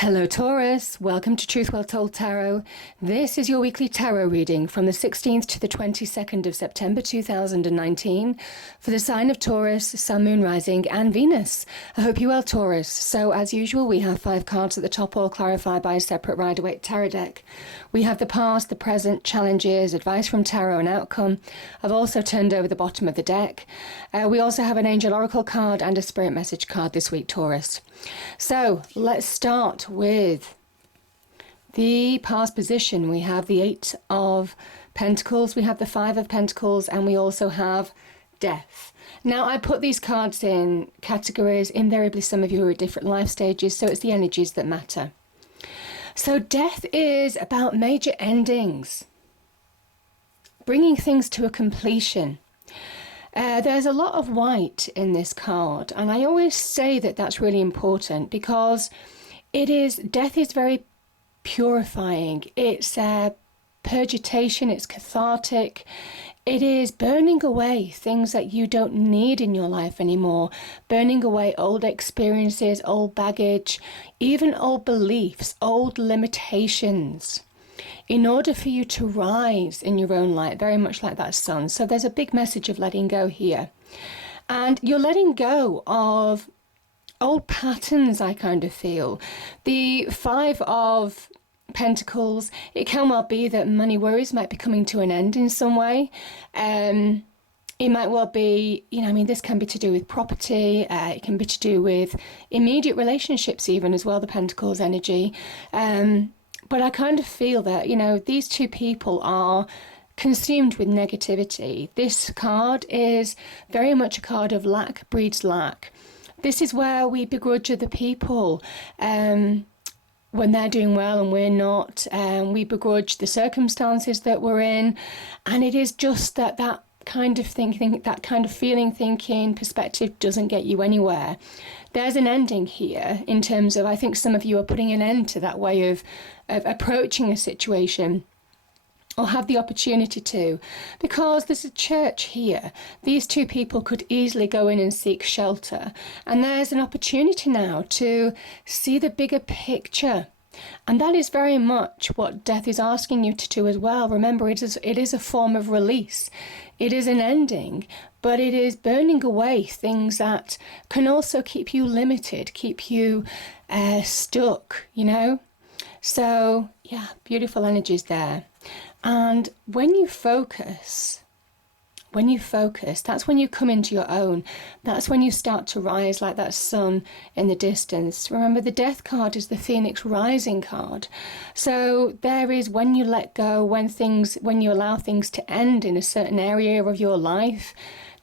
Hello Taurus, welcome to Truth Well Told Tarot. This is your weekly tarot reading from the 16th to the 22nd of September 2019 for the sign of Taurus, Sun, Moon, Rising and Venus. I hope you're well, Taurus. So as usual, we have 5 cards at the top, all clarified by a separate Rider-Waite tarot deck. We have the past, the present, challenges, advice from tarot and outcome. I've also turned over the bottom of the deck. We also have an Angel Oracle card and a Spirit Message card this week, Taurus. So let's start with the past position. We have the 8 of Pentacles, we have the 5 of Pentacles, and we also have Death. Now, I put these cards in categories. Invariably, some of you are at different life stages, so it's the energies that matter. So Death is about major endings, bringing things to a completion. There's a lot of white in this card, and I always say that that's really important because death is very purifying. It's purgitation, it's cathartic. It is burning away things that you don't need in your life anymore, burning away old experiences, old baggage, even old beliefs, old limitations, in order for you to rise in your own light, very much like that sun. So there's a big message of letting go here. And you're letting go of old patterns, I kind of feel. The 5 of Pentacles, it can well be that money worries might be coming to an end in some way. It might well be, this can be to do with property. It can be to do with immediate relationships even as well, the Pentacles energy. But I kind of feel that, these two people are consumed with negativity. This card is very much a card of lack breeds lack. This is where we begrudge other people when they're doing well and we're not. We begrudge the circumstances that we're in. And it is just that kind of thinking, that kind of feeling, thinking, perspective doesn't get you anywhere. There's an ending here in terms of, I think some of you are putting an end to that way of approaching a situation, or have the opportunity to, because there's a church here. These two people could easily go in and seek shelter, and there's an opportunity now to see the bigger picture. And that is very much what death is asking you to do as well. Remember, it is a form of release. It is an ending, but it is burning away things that can also keep you limited, keep you stuck, So, yeah, beautiful energies there. And when you focus, that's when you come into your own. That's when you start to rise like that sun in the distance. Remember, the Death card is the Phoenix Rising card. So there is when you let go, when you allow things to end in a certain area of your life,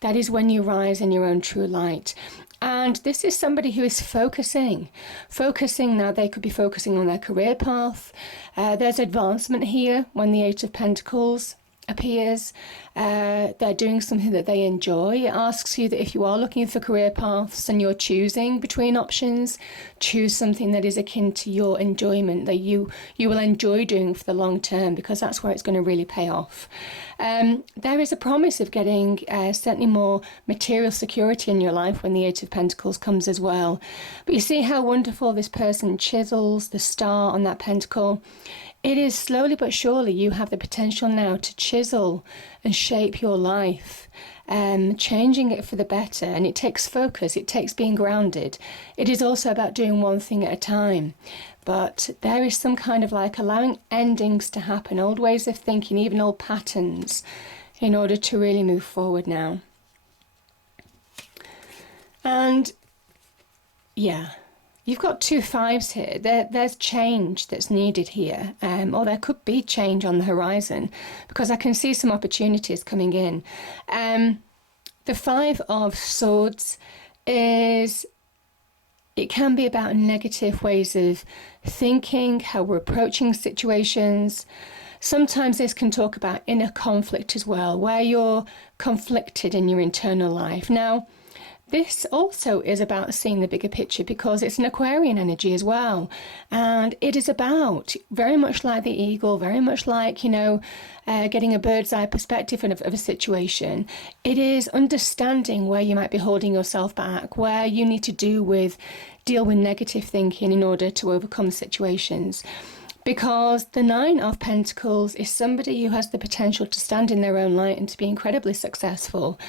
that is when you rise in your own true light. And this is somebody who is focusing now. They could be focusing on their career path. There's advancement here when the 8 of Pentacles appears. They're doing something that they enjoy. It asks you that if you are looking for career paths and you're choosing between options, choose something that is akin to your enjoyment, that you will enjoy doing for the long term, because that's where it's going to really pay off. There is a promise of getting certainly more material security in your life when the 8 of Pentacles comes as well. But you see how wonderful this person chisels the star on that pentacle. It is slowly but surely you have the potential now to chisel and shape your life, changing it for the better. And it takes focus, it takes being grounded. It is also about doing one thing at a time. But there is some kind of like allowing endings to happen, old ways of thinking, even old patterns, in order to really move forward now. And yeah. You've got 2 5s here. There's change that's needed here, or there could be change on the horizon, because I can see some opportunities coming in. The 5 of Swords it can be about negative ways of thinking, how we're approaching situations. Sometimes this can talk about inner conflict as well, where you're conflicted in your internal life. Now, this also is about seeing the bigger picture, because it's an Aquarian energy as well. And it is about, very much like the eagle, very much like, getting a bird's eye perspective of a situation. It is understanding where you might be holding yourself back, where you need to do with deal with negative thinking in order to overcome situations. Because the Nine of Pentacles is somebody who has the potential to stand in their own light and to be incredibly successful.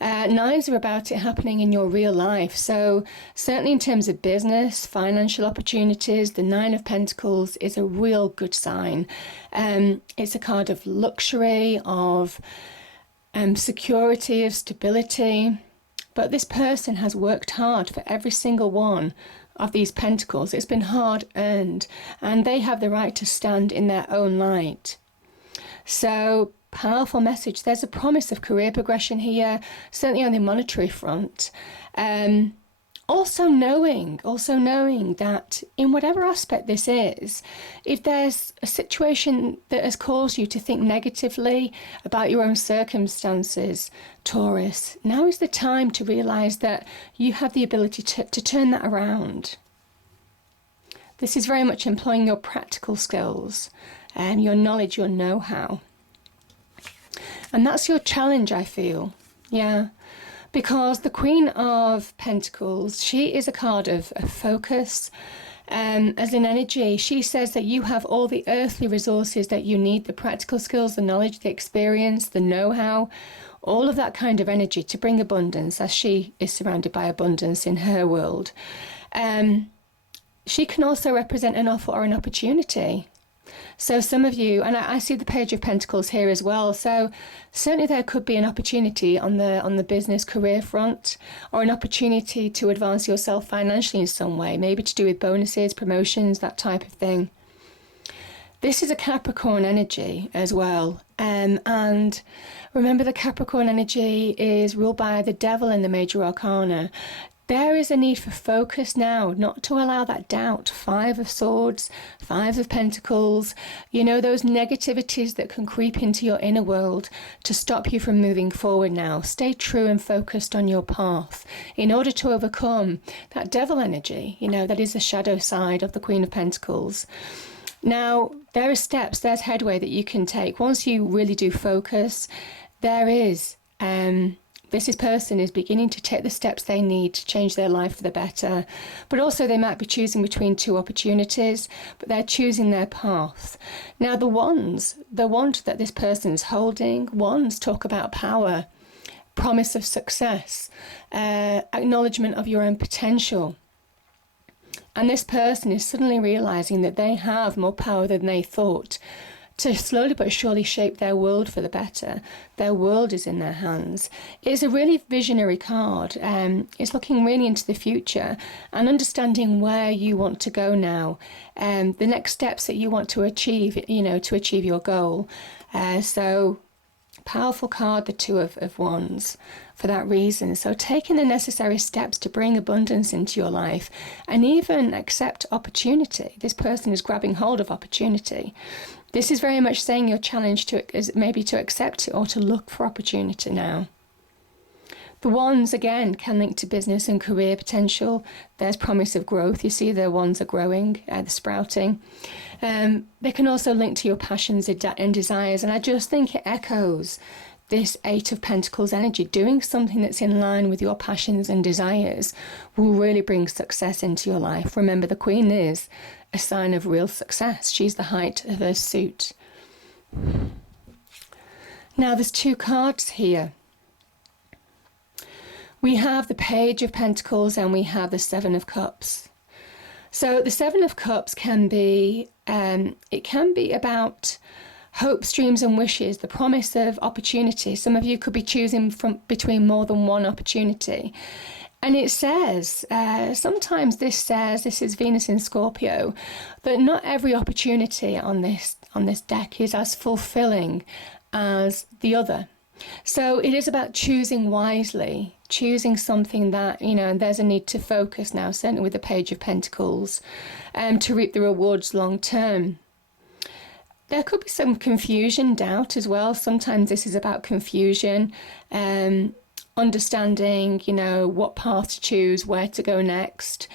Nines are about it happening in your real life. So certainly in terms of business, financial opportunities, the Nine of Pentacles is a real good sign. It's a card of luxury, of security, of stability. But this person has worked hard for every single one of these pentacles. It's been hard earned, and they have the right to stand in their own light. So powerful message. There's a promise of career progression here, certainly on the monetary front. Also knowing that in whatever aspect this is, if there's a situation that has caused you to think negatively about your own circumstances, Taurus, now is the time to realize that you have the ability to turn that around. This is very much employing your practical skills and your knowledge, your know-how. And that's your challenge, I feel. Yeah. Because the Queen of Pentacles, she is a card of focus. As an energy, she says that you have all the earthly resources that you need, the practical skills, the knowledge, the experience, the know-how, all of that kind of energy to bring abundance, as she is surrounded by abundance in her world. She can also represent an offer or an opportunity. So some of you, and I see the Page of Pentacles here as well, so certainly there could be an opportunity on the business career front, or an opportunity to advance yourself financially in some way, maybe to do with bonuses, promotions, that type of thing. This is a Capricorn energy as well, and remember the Capricorn energy is ruled by the Devil in the Major Arcana. There is a need for focus now, not to allow that doubt. Five of Swords, Five of Pentacles, you know, those negativities that can creep into your inner world to stop you from moving forward now. Stay true and focused on your path in order to overcome that Devil energy, you know, that is the shadow side of the Queen of Pentacles. Now, there are steps, there's headway that you can take. Once you really do focus, there is... this person is beginning to take the steps they need to change their life for the better. But also they might be choosing between two opportunities, but they're choosing their path. Now the wand that this person's holding, wands talk about power, promise of success, acknowledgement of your own potential. And this person is suddenly realizing that they have more power than they thought to slowly but surely shape their world for the better. Their world is in their hands. It's a really visionary card. It's looking really into the future and understanding where you want to go now, the next steps that you want to achieve, you know, to achieve your goal. So powerful card, the Two of Wands, for that reason. So taking the necessary steps to bring abundance into your life and even accept opportunity. This person is grabbing hold of opportunity. This is very much saying your challenge is maybe to accept it or to look for opportunity now. The wands, again, can link to business and career potential. There's promise of growth. You see the wands are growing, they're sprouting. They can also link to your passions and desires. And I just think it echoes this Eight of Pentacles energy. Doing something that's in line with your passions and desires will really bring success into your life. Remember, the Queen is a sign of real success. She's the height of her suit. Now there's two cards here. We have the Page of Pentacles and we have the Seven of Cups. So the Seven of Cups can be, it can be about hopes, dreams and wishes, the promise of opportunity. Some of you could be choosing between more than one opportunity. And it says, sometimes this is Venus in Scorpio, that not every opportunity on this deck is as fulfilling as the other. So it is about choosing wisely, choosing something that, you know, and there's a need to focus now, certainly with the Page of Pentacles, to reap the rewards long term. There could be some confusion, doubt as well. Sometimes this is about confusion, understanding, you know, what path to choose, where to go next.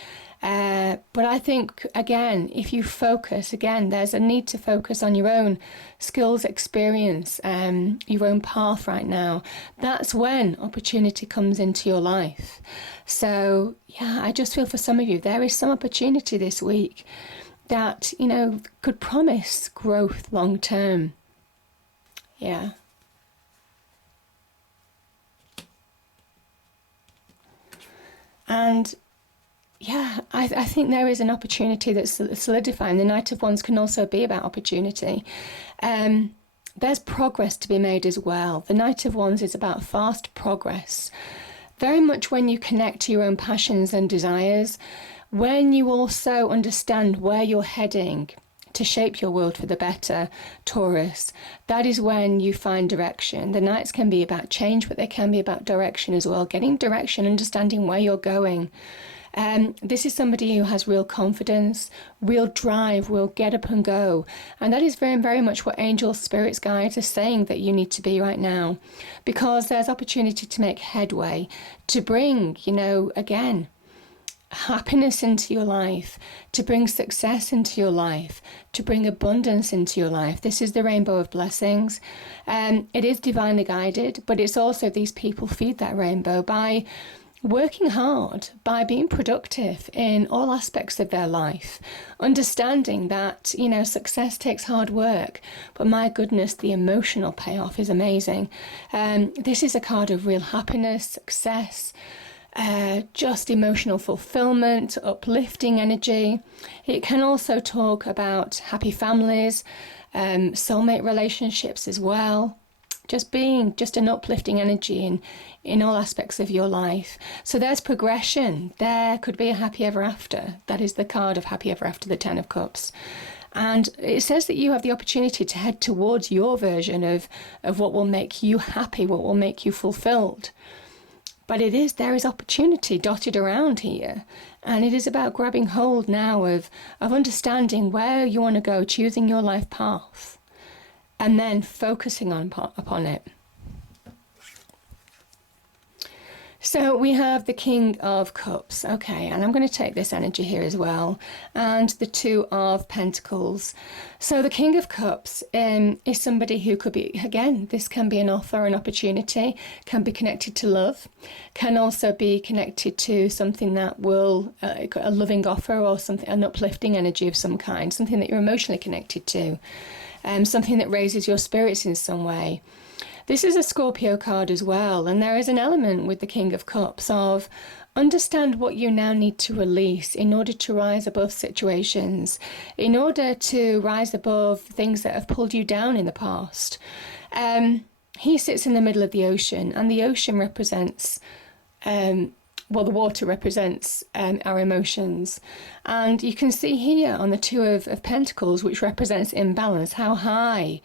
But I think, again, if you focus, again, there's a need to focus on your own skills, experience, your own path right now. That's when opportunity comes into your life. So, yeah, I just feel for some of you, there is some opportunity this week that, you know, could promise growth long term. Yeah. And yeah, I think there is an opportunity that's solidifying. The Knight of Wands can also be about opportunity. There's progress to be made as well. The Knight of Wands is about fast progress. Very much when you connect to your own passions and desires, when you also understand where you're heading to shape your world for the better, Taurus, that is when you find direction. The Knights can be about change, but they can be about direction as well. Getting direction, understanding where you're going. This is somebody who has real confidence, real drive, will get up and go. And that is very, very much what angels, spirits, guides are saying that you need to be right now. Because there's opportunity to make headway, to bring, you know, again, happiness into your life, to bring success into your life, to bring abundance into your life. This is the rainbow of blessings. It is divinely guided, but it's also these people feed that rainbow by working hard, by being productive in all aspects of their life, understanding that, you know, success takes hard work, but my goodness, the emotional payoff is amazing. This is a card of real happiness, success, just emotional fulfillment, uplifting energy. It can also talk about happy families, soulmate relationships as well. Just being just an uplifting energy in all aspects of your life. So there's progression. There could be a happy ever after. That is the card of happy ever after, the Ten of Cups. And it says that you have the opportunity to head towards your version of what will make you happy, what will make you fulfilled. But there is opportunity dotted around here. And it is about grabbing hold now of understanding where you want to go, choosing your life path, and then focusing upon it. So we have the King of Cups. Okay, and I'm going to take this energy here as well. And the Two of Pentacles. So the King of Cups is somebody who could be, again, this can be an offer, an opportunity, can be connected to love, can also be connected to something that will, a loving offer or something, an uplifting energy of some kind, something that you're emotionally connected to, something that raises your spirits in some way. This is a Scorpio card as well, and there is an element with the King of Cups of understand what you now need to release in order to rise above situations, in order to rise above things that have pulled you down in the past. He sits in the middle of the ocean, and the ocean represents, the water represents our emotions. And you can see here on the Two of Pentacles, which represents imbalance, how high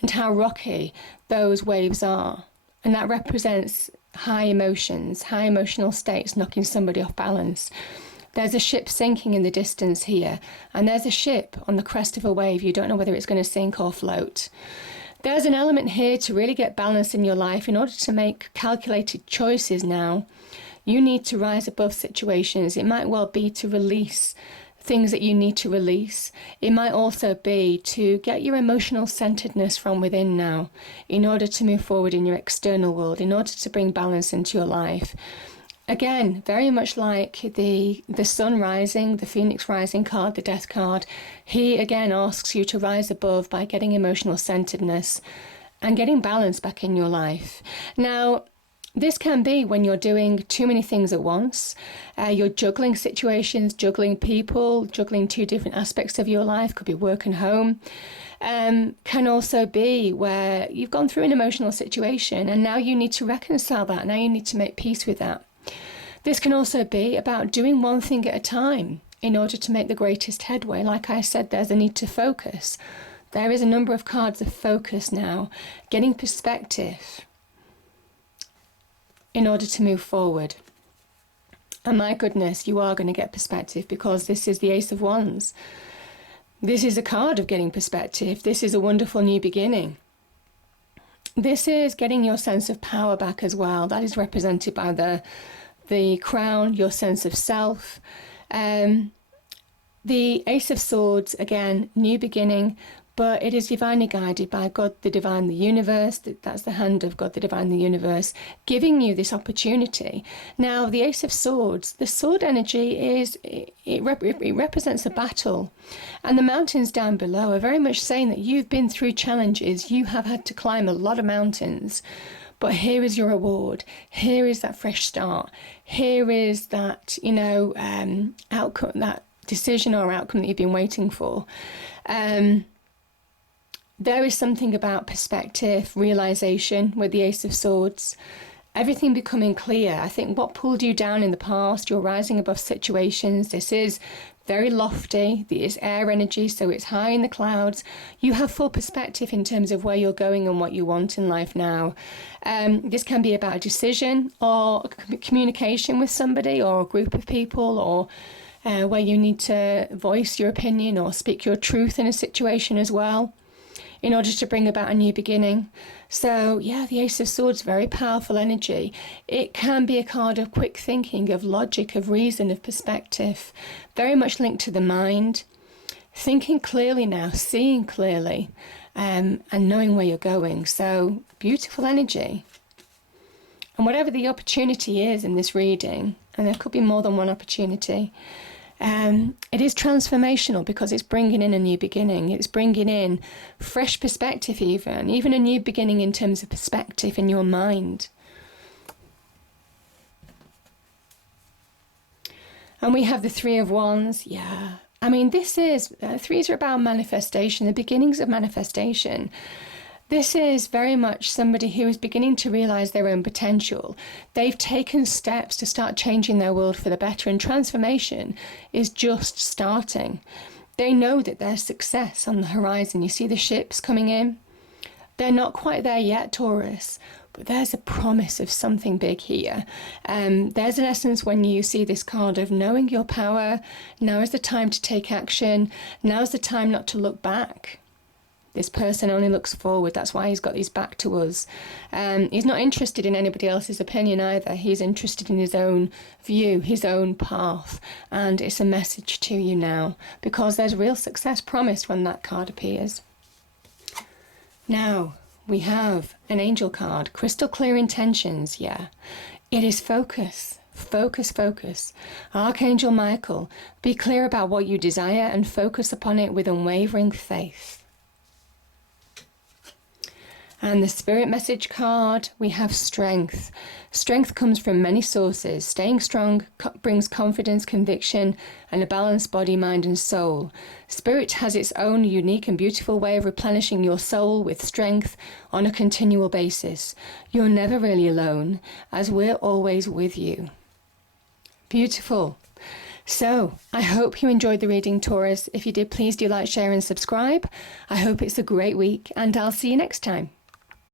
and how rocky those waves are. And that represents high emotions, high emotional states, knocking somebody off balance. There's a ship sinking in the distance here, and there's a ship on the crest of a wave. You don't know whether it's going to sink or float. There's an element here to really get balance in your life. In order to make calculated choices now, you need to rise above situations. It might well be to release things that you need to release. It might also be to get your emotional centeredness from within now in order to move forward in your external world, in order to bring balance into your life. Again, very much like the sun rising, the phoenix rising card, the death card, he again asks you to rise above by getting emotional centeredness and getting balance back in your life. Now, this can be when you're doing too many things at once. You're juggling situations, juggling people, juggling two different aspects of your life. Could be work and home. Can also be where you've gone through an emotional situation and now you need to reconcile that. Now you need to make peace with that. This can also be about doing one thing at a time in order to make the greatest headway. Like I said, there's a need to focus. There is a number of cards of focus now, getting perspective in order to move forward. And my goodness, you are going to get perspective because this is the Ace of Wands. This is a card of getting perspective. This is a wonderful new beginning. This is getting your sense of power back as well. That is represented by the crown, your sense of self. The Ace of Swords, again, new beginning, but it is divinely guided by God, the divine, the universe. That's the hand of God, the divine, the universe, giving you this opportunity. Now, the Ace of Swords, the sword energy it represents a battle. And the mountains down below are very much saying that you've been through challenges. You have had to climb a lot of mountains. But here is your reward. Here is that fresh start. Here is that, outcome, that decision or outcome that you've been waiting for. There is something about perspective, realization with the Ace of Swords, everything becoming clear. I think what pulled you down in the past, you're rising above situations. This is very lofty. It's air energy, so it's high in the clouds. You have full perspective in terms of where you're going and what you want in life now. This can be about a decision or communication with somebody or a group of people, or where you need to voice your opinion or speak your truth in a situation as well, in order to bring about a new beginning. So yeah, the Ace of Swords, very powerful energy. It can be a card of quick thinking, of logic, of reason, of perspective, very much linked to the mind. Thinking clearly now, seeing clearly, and knowing where you're going. So beautiful energy. And whatever the opportunity is in this reading, and there could be more than one opportunity, it is transformational because it's bringing in a new beginning. It's bringing in fresh perspective, even a new beginning in terms of perspective in your mind. And we have the Three of Wands. Yeah, I mean, this is, threes are about manifestation, the beginnings of manifestation. This is very much somebody who is beginning to realize their own potential. They've taken steps to start changing their world for the better, and transformation is just starting. They know that there's success on the horizon. You see the ships coming in. They're not quite there yet, Taurus, but there's a promise of something big here. There's an essence when you see this card of knowing your power. Now is the time to take action. Now's the time not to look back. This person only looks forward. That's why he's got his back to us. He's not interested in anybody else's opinion either. He's interested in his own view, his own path. And it's a message to you now, because there's real success promised when that card appears. Now, we have an angel card, crystal clear intentions. Yeah, it is focus. Focus, focus. Archangel Michael, be clear about what you desire and focus upon it with unwavering faith. And the spirit message card, we have strength. Strength comes from many sources. Staying strong brings confidence, conviction, and a balanced body, mind, and soul. Spirit has its own unique and beautiful way of replenishing your soul with strength on a continual basis. You're never really alone, as we're always with you. Beautiful. So, I hope you enjoyed the reading, Taurus. If you did, please do like, share, and subscribe. I hope it's a great week, and I'll see you next time.